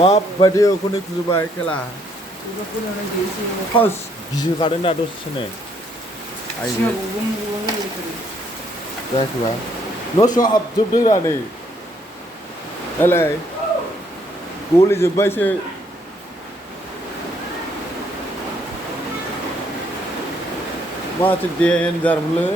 माबायदि उखुन्दै खुजोबबाय खेला फार्स्ट गिखादों ना दसेनो जायाखैबा न'सिङाव हाबजोबदों रा नै दालाय गलिजोब्बायसो माथो देन्जारमोनलै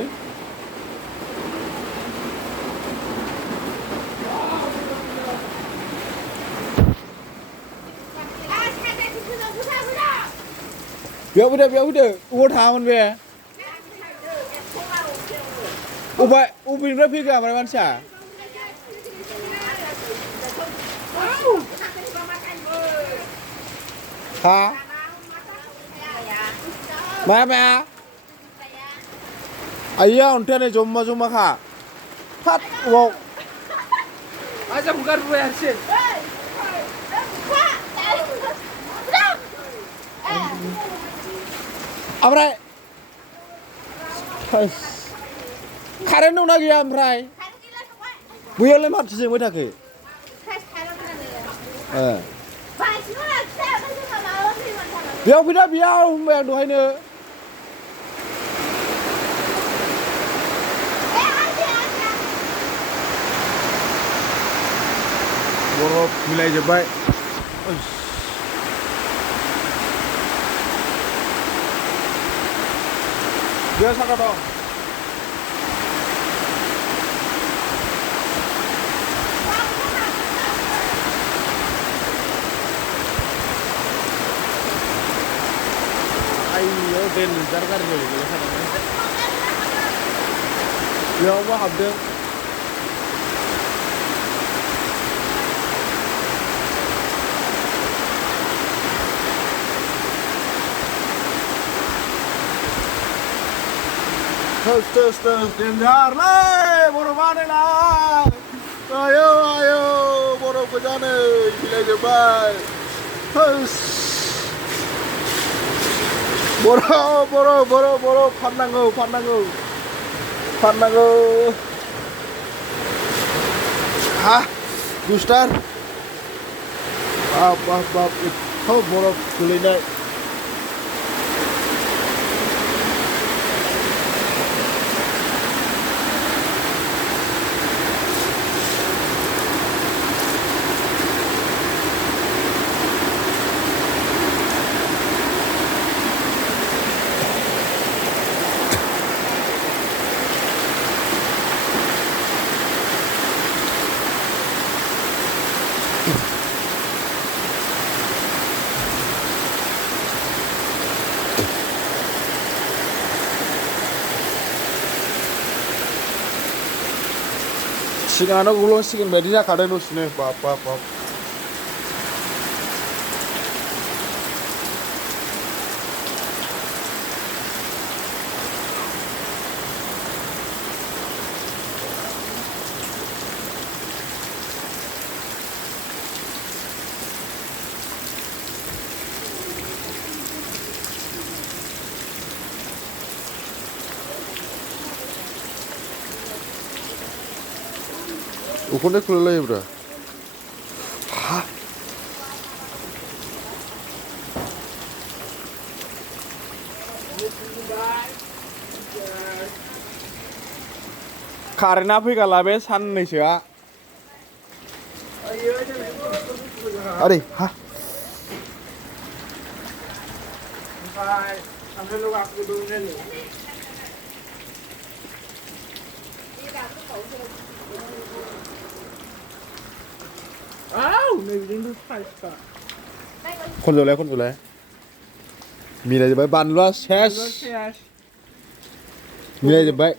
बेयाव फैदो अबाव थाङामोन बे अबेनिफ्राय फैखो ओमफ्राय मानसिया हा माया आइया अन्थायानो जमा खा फाट अबाव aja bukan ruang sih ओमफ्राय कारेन्ट दंना गैया ओमफ्राय बैयावलाय माथो जोंबाय थाखो बेयाव फैदा बेयाव होनबाय आं दहायनो बरफ मिलायजोब्बाय बेयाव साखा दं आइयो देन्जार गाज्रि जायो बेयावबो हाबदों Terus dengarlah borof lah ayo borof ke sana gila jebal terus borof pandango hah Gustar bab itu borof kuliner सिगाङानो गलंसिगोन बायदि जाखादों दसेनो बाब ukurnya kelelai bro hah karena fैगाला बे साननैसोआ अरे हा खनजोलाय मिलायजोब्बाय बानलुआ सेस मिलायजोब्बाय